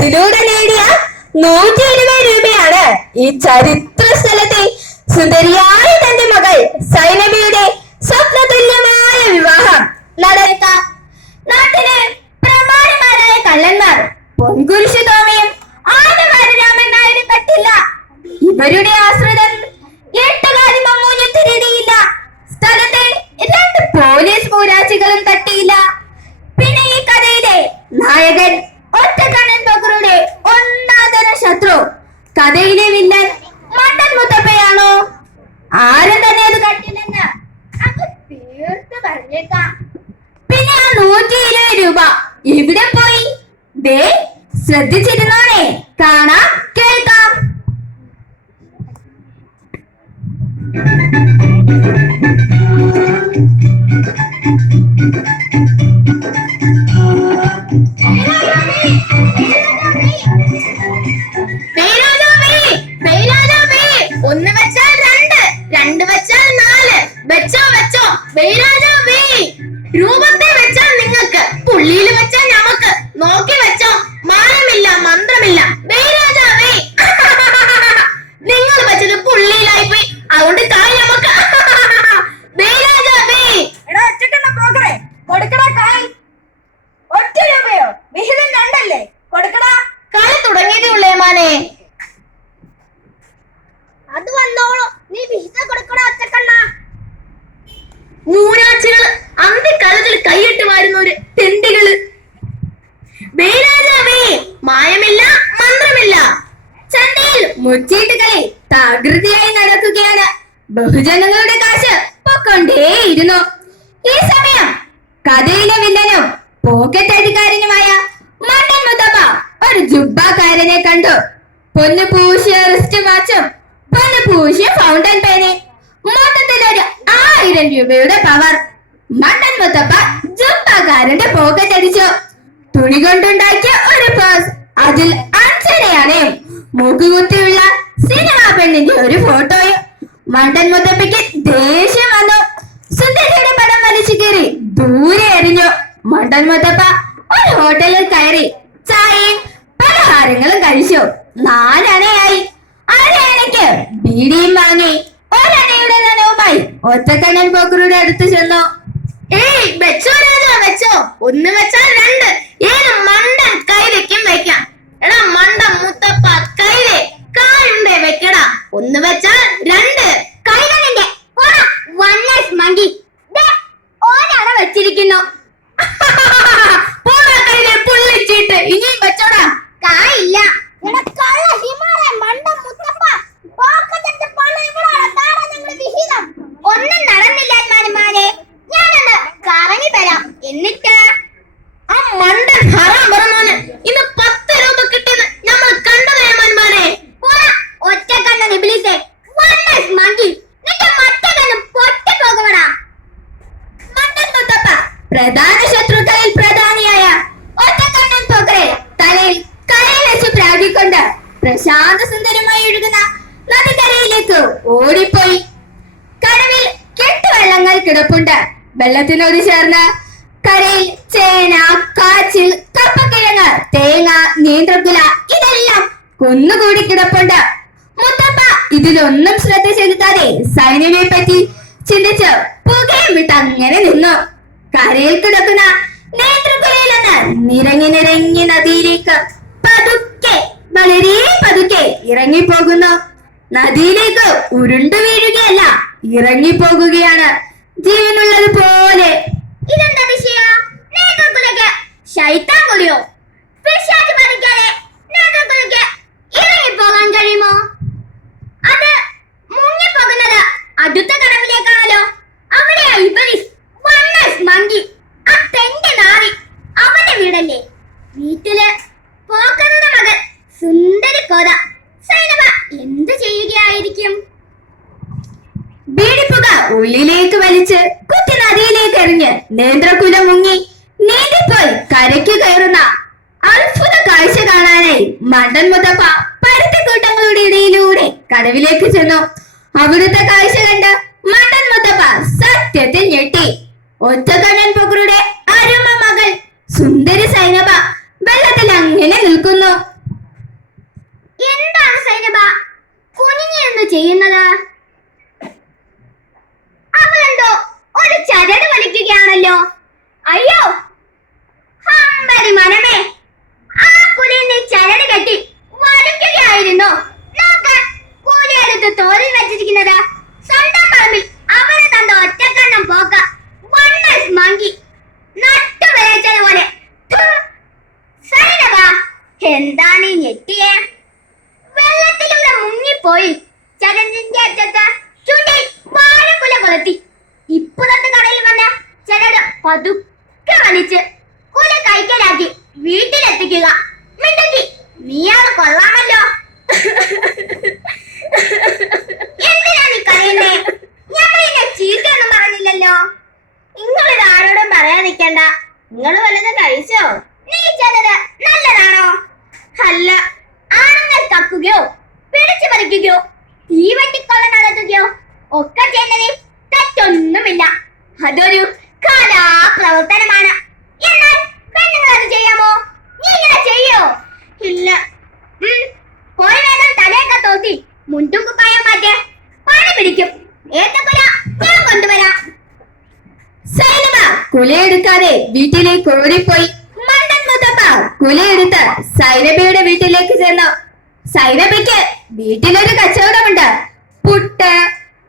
അതിലൂടെ നേടിയ നൂറ്റി ഇരുപത് രൂപയാണ് ഈ ചരിത്ര സ്ഥലത്തെ സുന്ദരിയായ തന്റെ മകൾ സൈനബിയുടെ സ്വപ്നതുല്യമായ വിവാഹം നടക്ക നാട്ടിലെ പ്രമാണിമാരായ കള്ളന്മാർ പൊൻകുരിശു തോമയും ആനവാരരാമൻ തട്ടില്ല ഇവരുടെ ആശ്രിതൻ എട്ടുകാരി മമ്മൂഞ്ഞു തിരിടിയില്ല സ്ഥലത്തെ രണ്ട് പോലീസ് പോരാച്ചികളും തട്ടിയില്ല. പിന്നെ ഈ കഥയിലെ നായകൻ ഒറ്റക്കണ്ണൻ ശത്രു. കഥയിലെ വില്ലൻ മണ്ടൻ മുത്തപ്പയാണോ? ആരും തന്നെ അത് കട്ടില്ലെന്ന് അങ്ങ് തീർത്ത് പറഞ്ഞേക്കാം. പിന്നെ ആ നൂറ്റി ഇരുപത് രൂപ എവിടെ പോയി? ദേ ശ്രദ്ധിച്ചിരുന്നോണേ. കാണാം കേൾക്കാം. ചന്തയിൽ താകൃതിയായി നടക്കുകയാണ്. ബഹുജനങ്ങളുടെ കാശ് പൊക്കൊണ്ടേയിരുന്നു. ഈ സമയം കഥയിലെ വില്ലനും പോക്കറ്റ് അധികാരനുമായ മണ്ടൻ മുത്തപ്പ ഒരു ജുബ്ബക്കാരനെ കണ്ടു. പൊന്നു പൂശിയ റിസ്റ്റ് വാച്ചും പൊന്നു പൂശിയ ഫൗണ്ടൻ പേനെ മൊത്തത്തിൽ ഒരു ആയിരം രൂപയുടെ പവർ മണ്ടൻ മുത്തപ്പ ജുബ്ബാക്കാരന്റെ പോക്കറ്റ് അടിച്ചു. തുണി കൊണ്ടുണ്ടാക്കിയ ഒരു പേഴ്സ് അതിൽ അഞ്ചരയാണ്. മൂക്കുകുത്തിയുള്ള സിനിമാ പെണ്ണിന്റെ ഒരു ഫോട്ടോയും മണ്ടൻ മുത്തപ്പയ്ക്ക് ദേഷ്യം വന്നു. സുന്ദരിയുടെ പടം വലിച്ചു കയറി ദൂരെ എറിഞ്ഞു. മണ്ടൻ മുത്തപ്പ ഒരു ഹോട്ടലിൽ കയറി ചായയും പലഹാരങ്ങളും കഴിച്ചു. നാലണയായി. അരയണയ്ക്ക് ബീഡിയും വാങ്ങി. ഒരണയുടെ നനവുമായി ഒറ്റക്കണ്ണൻ പോക്കറുടെ അടുത്ത് ചെന്നു. ഏയ് വെച്ചോ രാജാ വെച്ചോ. ഒന്ന് വെച്ചാൽ രണ്ട്. ഏത് മണ്ടൻ കൈ വെക്കും വെക്കാം എടാ മണ്ടൻ മുത്തപ്പ കൈവേ കായുണ്ടേ വെക്കടാ ഒന്ന് വെച്ചാൽ രണ്ട് കൈകണ്ണിന്റെ മങ്കി ഓനാണ് വെച്ചിരിക്കുന്നു പോടാ കൈവേ പുള്ളിച്ചിട്ട് ഇനിയും വെച്ചോടാ കായില്ല കള്ള ഹിമാലയ മണ്ടൻ മുത്തപ്പ പോക്കറ്റെടുത്ത് പണം ഇവിടാണ് താടാ ഞങ്ങളുടെ വിഹിതം ഒന്നും നടന്നില്ല മാനുമാരെ ഞാനത് കറങ്ങി തരാം എന്നിട്ട് ആ മണ്ടൻ ഹറാം പറഞ്ഞോന് ഇന്ന് പത്ത് രൂപ കിട്ടിയെന്ന് നമ്മൾ കണ്ടതേ മാനുമാരെ ഒറ്റ കണ്ണ നിബിലിസേ മങ്കി നിന്റെ മറ്റേ കണ്ണ് പൊട്ടി പോകുമടാ മണ്ടൻ മുത്തപ്പ പ്രധാന ശത്രുക്കളിൽ പ്രധാനിയായ ഒറ്റക്കണ്ണൻ പോക്കറെ തലയിൽ കരയിൽ വെച്ച് പ്രാപിക്കൊണ്ട് പ്രശാന്ത സുന്ദരമായി ഒഴുകുന്ന നദിക്കരയിലേക്ക് ഓടിപ്പോയി കടവിൽ കെട്ടുവെള്ളങ്ങൾ കിടപ്പുണ്ട് വെള്ളത്തിനോട് ചേർന്ന് കരയിൽ ചേന കാച്ചിൽ കപ്പക്കിഴങ്ങ് തേങ്ങ നീന്തക്കുല ഇതെല്ലാം കുന്നുകൂടി കിടപ്പുണ്ട്. മുത്തപ്പ ഇതിലൊന്നും ശ്രദ്ധ ചെലുത്താതെ സൈന്യമെ പറ്റി ചിന്തിച്ച് പുകയും വിട്ട് അങ്ങനെ നിന്നു. കരയിൽ കിടക്കുന്ന നിന്ന് നിരങ്ങി നിരങ്ങി നദിയിലേക്ക് പതുക്കെ വളരെ പതുക്കെ ഇറങ്ങിപ്പോകുന്നു. നദിയിലേക്ക് ഉരുണ്ടു വീഴുകയല്ല ഇറങ്ങിപ്പോകുകയാണ്. ജീവനുള്ളത് പോലെ. ഇതെന്താ വിഷയ നേതൃത്വത്തിലേക്ക് ശൈത്താൻ കുളിയോ പിശാച് പതിക്കാതെ നേതൃത്വത്തിലേക്ക് ഇറങ്ങിപ്പോകാൻ കഴിയുമോ? അത് മുങ്ങിപ്പോകുന്നത് അടുത്ത കടവിലേക്കാണല്ലോ അവിടെയാ ഇബലിസ് വണ്ണസ് മങ്കി. ആ തെന്റെ നാറി അവന്റെ വീടല്ലേ? വീട്ടിൽ പോക്കുന്ന മകൻ സുന്ദരി കോത. സൈനബ എന്ത് ചെയ്യുകയായിരിക്കും? ബീഡിപ്പുക ഉള്ളിലേക്ക് വലിച്ച് കുത്തി നദിയിലേക്ക് എറിഞ്ഞ് നേന്ത്രക്കുല മുങ്ങി. നീങ്ങിപ്പോയി കരയ്ക്ക് കയറുന്ന അത്ഭുത കാഴ്ച കാണാനായി മണ്ടൻ മുതപ്പ പരുത്തിക്കൂട്ടങ്ങളുടെ ഇടയിലൂടെ കടവിലേക്ക് ചെന്നു. അവിടുത്തെ കാഴ്ച കണ്ട് മണ്ടൻ മുത്തപ്പ സത്യത്തിൽ ഞെട്ടി. ഒറ്റക്കണ്ണൻ പൊക്കറുടെ അരുമ മകൾ സുന്ദരി സൈനബ വെള്ളത്തിൽ അങ്ങനെ നിൽക്കുന്നു. എന്താണ് സൈനബ? കുനിഞ്ഞെന്ന് ചെയ്യുന്നതാ ഞെട്ടിയേ വെള്ളത്തിലൂടെ മുങ്ങിപ്പോയി. ചരഞ്ഞിന്റെ അറ്റത്ത് ചുണ്ടിൽ വാഴക്കുല കൊളുത്തി. ഇപ്പുറത്ത് കടയിൽ വന്ന ചിലര് പതുക്കെ വലിച്ച് കുല കൈക്കലാക്കി വീട്ടിലെത്തിക്കുക. മിണ്ടക്കി നീയാൾ കൊള്ളാമല്ലോ. എന്തിനാ നീ കരയുന്നേ? ഞങ്ങൾ എന്നെ ചീത്തയൊന്നും പറഞ്ഞില്ലല്ലോ. നിങ്ങളിത് ആരോടും പറയാതിരിക്കണ്ട. നിങ്ങൾ വല്ലതും കഴിച്ചോ? കുലയെടുക്കാതെ വീട്ടിലേക്ക് ഓടിപ്പോയി. മണ്ടൻ മുതപ്പ കുലയെടുത്ത് സൈനബയുടെ വീട്ടിലേക്ക് ചെന്നു. സൈനബയ്ക്ക് വീട്ടിലൊരു കച്ചവടമുണ്ട്. പുട്ട്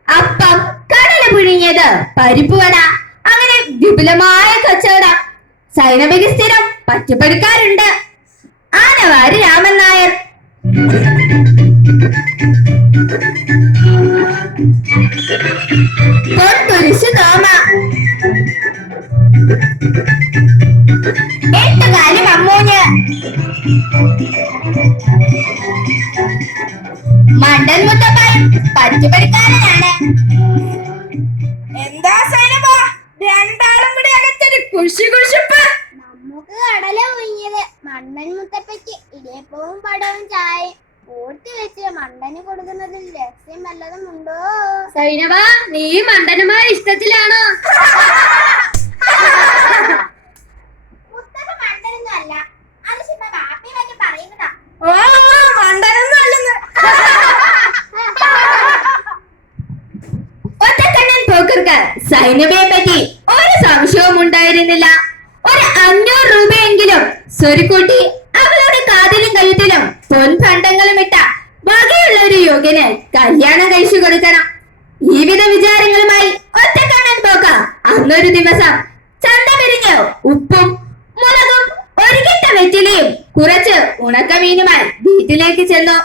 അപ്പം കടല പുഴുങ്ങിയത് പരിപ്പുവട അങ്ങനെ വിപുലമായ കച്ചവടം. സൈനബയ്ക്ക് സ്ഥിരം പറ്റുപടിക്കാരുണ്ട് ആനവാര് രാമൻ നായർ. പൊൻകുരിശു തോമ. ബാപ്പി പറ്റി ഇഷ്ടത്തിലാണോ? ഓ മണ്ടനൊന്നും അല്ലെന്ന്. ഒറ്റക്കണ്ണൻ പോക്കർക്ക് സൈനബയെ പറ്റി ഒരു സംശയവും ഉണ്ടായിരുന്നില്ല. ഒരു അഞ്ഞൂറ് രൂപയെങ്കിലും സ്വരുക്കൂട്ടി അവളുടെ കാതിലും കഴുത്തിലും പൊൻപണ്ടങ്ങളും ഇട്ട വകയുള്ള ഒരു യോഗ്യന് കല്യാണം കഴിച്ചു കൊടുക്കണം. വിധ വിചാരങ്ങളുമായി ഒറ്റക്കണ്ണൻ പോക്ക അന്നൊരു ദിവസം ചന്ത പിരിഞ്ഞ് ഉപ്പും മുളകും ഒരു കിട്ട വെറ്റിലയും കുറച്ച് ഉണക്കമീനുമായി വീട്ടിലേക്ക് ചെന്നു.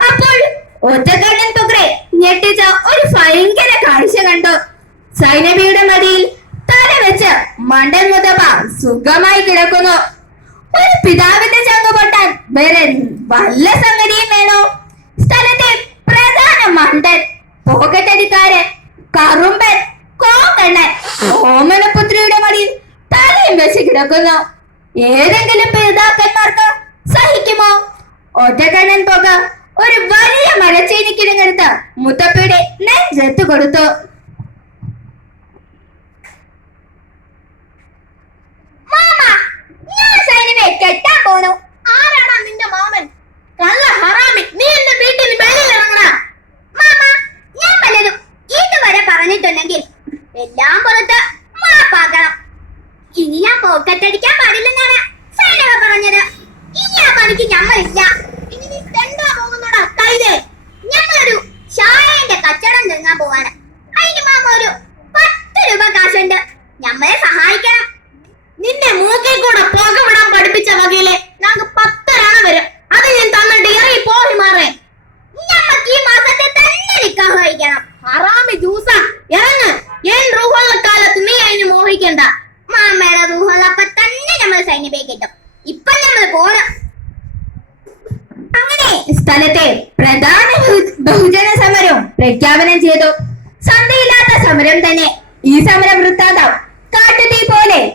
അപ്പോൾ ഒറ്റക്കണ്ണൻ പൊക്രെ ഞെട്ടിച്ച ഒരു ഭയങ്കര കാഴ്ച കണ്ടു. സൈനബിയുടെ മടിയിൽ തല വെച്ച് മണ്ടൻ മുതപ്പ സുഖമായി കിടക്കുന്നു. ഒരു പിതാവിന്റെ ചങ്ക് പൊട്ടാൻ വേറെ വല്ല സംഗതിയും വേണോ? സ്ഥലത്തെ പ്രധാന മണ്ടൻ പോകറ്റടിക്കാരൻ കറുമ്പൻ കോങ്കണ്ണൻ ഓമനപുത്രിയുടെ മടിയിൽ തലയും വെച്ച് കിടക്കുന്നു. ഏതെങ്കിലും പിതാക്കന്മാർക്ക് സഹിക്കുമോ? ഒറ്റക്കണ്ണൻ പോക ഒരു വലിയ മരച്ചീനിക്കിടങ്ങെടുത്ത് മുത്തപ്പയുടെ നെഞ്ചത്ത് കൊടുത്തു. മാമ ഞാൻ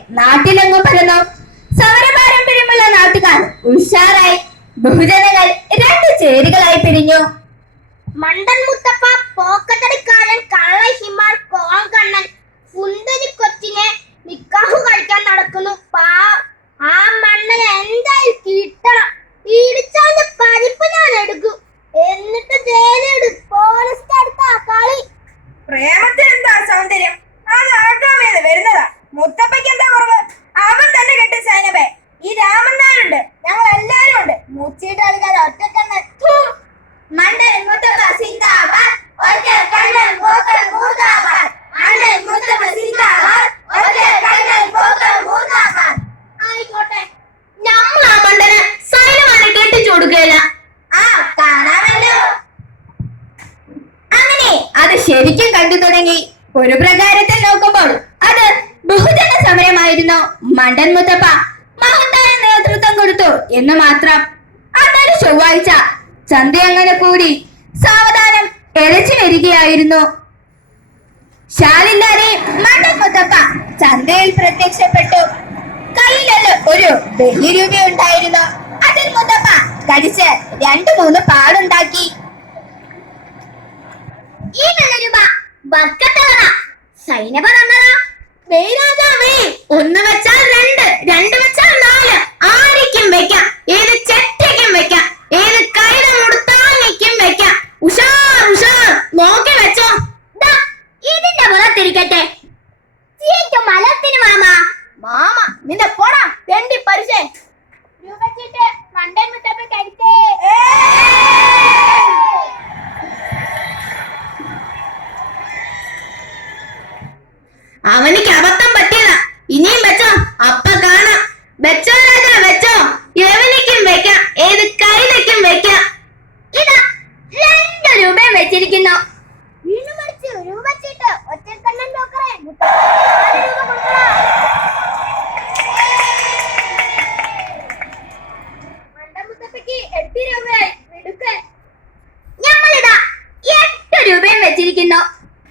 നാട്ടിലെങ്ങും പരന്നു സമര പാരമ്പര്യമുള്ള നാട്ടുകാർ ഉഷാറായി ബഹുജനങ്ങൾ രണ്ട് ചേരികളായി പിരിഞ്ഞു. മണ്ടൻ മുത്തപ്പ പോക്കത്തടിക്കാരൻ കള്ള ഹിമാർ കോങ്കണ്ണൻ സുന്ദരി കൊച്ചിനെ നിക്കാഹു കഴിക്കാൻ നടക്കുന്നു. പാ ആ മണ്ണ് എന്തായി കിട്ടണം? ഇടിച്ചാന്റെ പരിപ്പ് ഞാൻ എടുക്കും. എന്നിട്ട് ജയിലിടും പോലീസ് അടുത്ത കളി. പ്രേമത്തിന് എന്താ സൗന്ദര്യം അത് ആക്കാമേന്ന് വരുന്നതാ മുത്തപ്പയ്ക്ക് എന്താ കുറവ് അവൻ തന്നെ കെട്ടി സൈനബെ ഈ രാമൻ നായരുണ്ട് ഞങ്ങൾ എല്ലാരും ഉണ്ട് മുച്ചിട്ട് കളിക്കാതെ ഒറ്റക്കണ്ണൻ ഥൂ. മണ്ടൻ മുത്തപ്പ സിന്ദാബാദ് ഒറ്റ കണ്ണൻ പോക്കൻ മൂതാബാദ് മണ്ടൻ മുത്തപ്പ സിന്ദാബാദ് ഒറ്റ കണ്ണൻ പോക്കൻ മൂതാബാദ് ആയിക്കോട്ടെ ഒരു പ്രകാരത്തിൽ നോക്കുമ്പോൾ അത് ബഹുജന സമരമായിരുന്നു. മണ്ടൻ മുത്തപ്പ മഹത്തായ നേതൃത്വം കൊടുത്തു എന്ന് മാത്രം. അന്നൊരു ചൊവ്വാഴ്ച ചന്ത അങ്ങനെ കൂടി സാവധാനം എരച്ചു വരികയായിരുന്നു. ശാലില്ലാതെ മണ്ടൻ മുത്തപ്പ ചന്തയിൽ പ്രത്യക്ഷപ്പെട്ടു. കയ്യിലല്ല ഒരു വെള്ളി രൂപ ഉണ്ടായിരുന്നു അതിൽ മുത്തപ്പ കടിച്ച് രണ്ടു മൂന്ന് പാടുണ്ടാക്കി ഈ നല്ല രൂപ ബർക്കത്തവണ സൈനബ തന്നതാ. രാജാവേ ഒന്ന് വെച്ചാൽ രണ്ട് രണ്ട് വെച്ചാൽ നാല്. ആരിക്കും വെക്കാം ഏത് ചെറ്റയ്ക്കും വെക്കാം ഏത് കൈത മുടുത്താനിക്കും വെക്കാം. ഉഷാർ ഉഷാർ നോക്കി വെച്ചോ. ഇതിന്റെ പുറത്തിരിക്കട്ടെ. മലത്തിന് മാമ. മാമ നിന്റെ പോടാ തെണ്ടി പരിശേ രൂപച്ചിട്ട് മണ്ടൻ മുത്തപ്പ കഴിച്ചേ അവനിക്ക് അബദ്ധം പറ്റിയതാ ഇനിയും വെച്ചോ അപ്പ കാണാം വെച്ചോ രാജാ വെച്ചോ എവനിക്കും വെക്കാം ഏത് കൈതയ്ക്കും വെക്കാം ഇതാ രണ്ട് രൂപയും വെച്ചിരിക്കുന്നു വീണ്ടും മറിച്ച് രൂപച്ചിട്ട് ഒറ്റക്കണ്ണൻ നോക്കറേ രൂപ കൊടുക്കടാ മണ്ടമുത്തപ്പയ്ക്ക് എട്ട് രൂപയായി മിടുക്ക് ഞങ്ങളിതാ എട്ട് രൂപയും വെച്ചിരിക്കുന്നു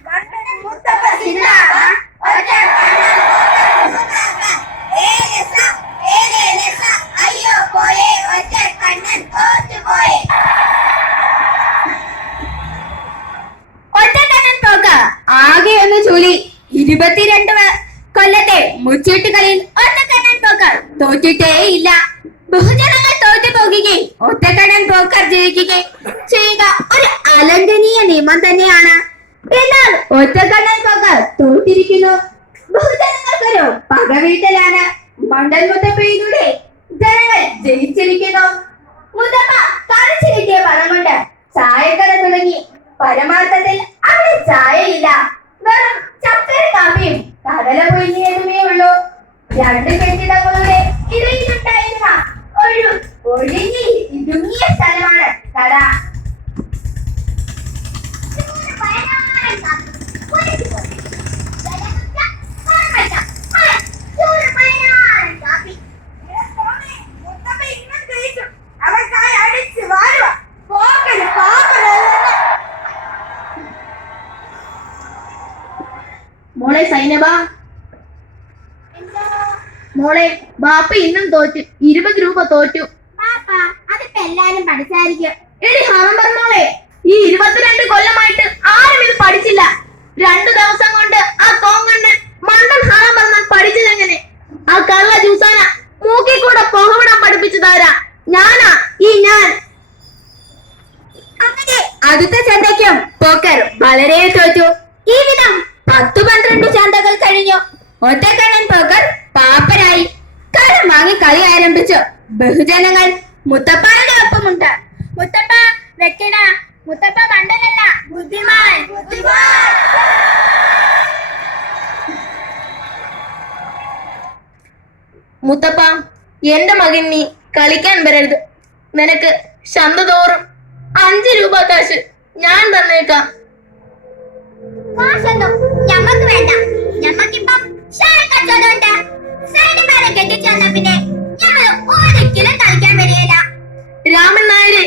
മണ്ടൻ മുത്തപ്പ സിന്ദാബാ ഒറ്റ അയ്യോ പോയേ ഒറ്റ കണ്ണൻ തോറ്റു പോയേ ഒറ്റക്കണ്ണൻ പോക്ക ആകെ ഒന്ന് ചൂലി ഇരുപത്തിരണ്ട് വ- കൊല്ലത്തെ മുച്ചീട്ട് കളിയിൽ ഒറ്റക്കണ്ണൻ പോക്കർ തോറ്റിട്ടേ ഇല്ല ബഹുജനങ്ങൾ തോറ്റു പോകുകയും ഒറ്റക്കണ്ണൻ പോക്കർ ജയിക്കുകയും ചെയ്യുക ഒരു അലംഘനീയ നിയമം തന്നെയാണ്. എന്നാൽ ഒറ്റക്കണ്ണൻ പോക്കർ തോറ്റിരിക്കുന്നു. ബഹുജനങ്ങൾക്കൊരു പകവീട്ടലാണ്. മണ്ടൻ മുത്തപ്പയിലൂടെ ജനങ്ങൾ ജയിച്ചിരിക്കുന്നു. മുത്തപ്പ കാണിച്ചു കിട്ടിയ പണം കൊണ്ട് ചായക്കട തുടങ്ങി. പരമാർത്ഥത്തിൽ അവിടെ ചായയില്ല. വെറും ചക്കര കാപ്പിയും കടല പൊയിഞ്ഞതുമേ ഉള്ളൂ രണ്ട് കെട്ടിടങ്ങളുടെ ഇടയിലുണ്ടായിരുന്ന ഒരു ഒഴുകി ഇടുങ്ങിയ സ്ഥലമാണ് കട. മുത്തപ്പ ഇന്നും മോളെ ബാപ്പ ഇന്നും തോറ്റു. ഇരുപത് രൂപ തോറ്റു. അതിപ്പോ എല്ലാരും പഠിച്ചായിരിക്കും. എടി ഹറമ്പർ മോളെ ഈ ഇരുപത്തിരണ്ട് കൊല്ലമായിട്ട് ആരും ഇത് പഠിച്ചില്ല. രണ്ടു ദിവസം കൊണ്ട് ആ കോങ്ങണ്ണൻ മണ്ടൻ ഹറമ്പർമാൻ പഠിച്ചതെങ്ങനെ ആ കള്ള ജ്യൂസാന മൂക്കി കൂടെ പുകവിടാൻ പഠിപ്പിച്ചതാരാ? ഞാനാ ഈ ഞാൻ. അങ്ങനെ അടുത്ത ചന്തയ്ക്കും പോക്കർ വളരെ തോറ്റു. ഈ വിധം പത്തു പന്ത്രണ്ട് ചന്തകൾ കഴിഞ്ഞു. ഒറ്റക്കണ്ണൻ പോക്കർ പാപ്പരായി. കടം വാങ്ങി കളി ആരംഭിച്ചു. ബഹുജനങ്ങൾ മുത്തപ്പായുടെ ഒപ്പമുണ്ട്. മുത്തപ്പ വെക്കണ മുത്തപ്പ മണ്ടനല്ല ബുദ്ധിമാൻ. മുത്തപ്പ എന്റെ മകൻ നീ കളിക്കാൻ വരരുത്. നിനക്ക് ശന്ത തോറും അഞ്ച് രൂപ കാശ് ഞാൻ തന്നേക്കാം. കച്ചവടമുണ്ട്. സൈനിമാരെ കെട്ടിച്ചു വന്ന പിന്നെ ഞങ്ങൾ ഒരിക്കലും കളിക്കാൻ വരികയില്ല. രാമൻ നായരെ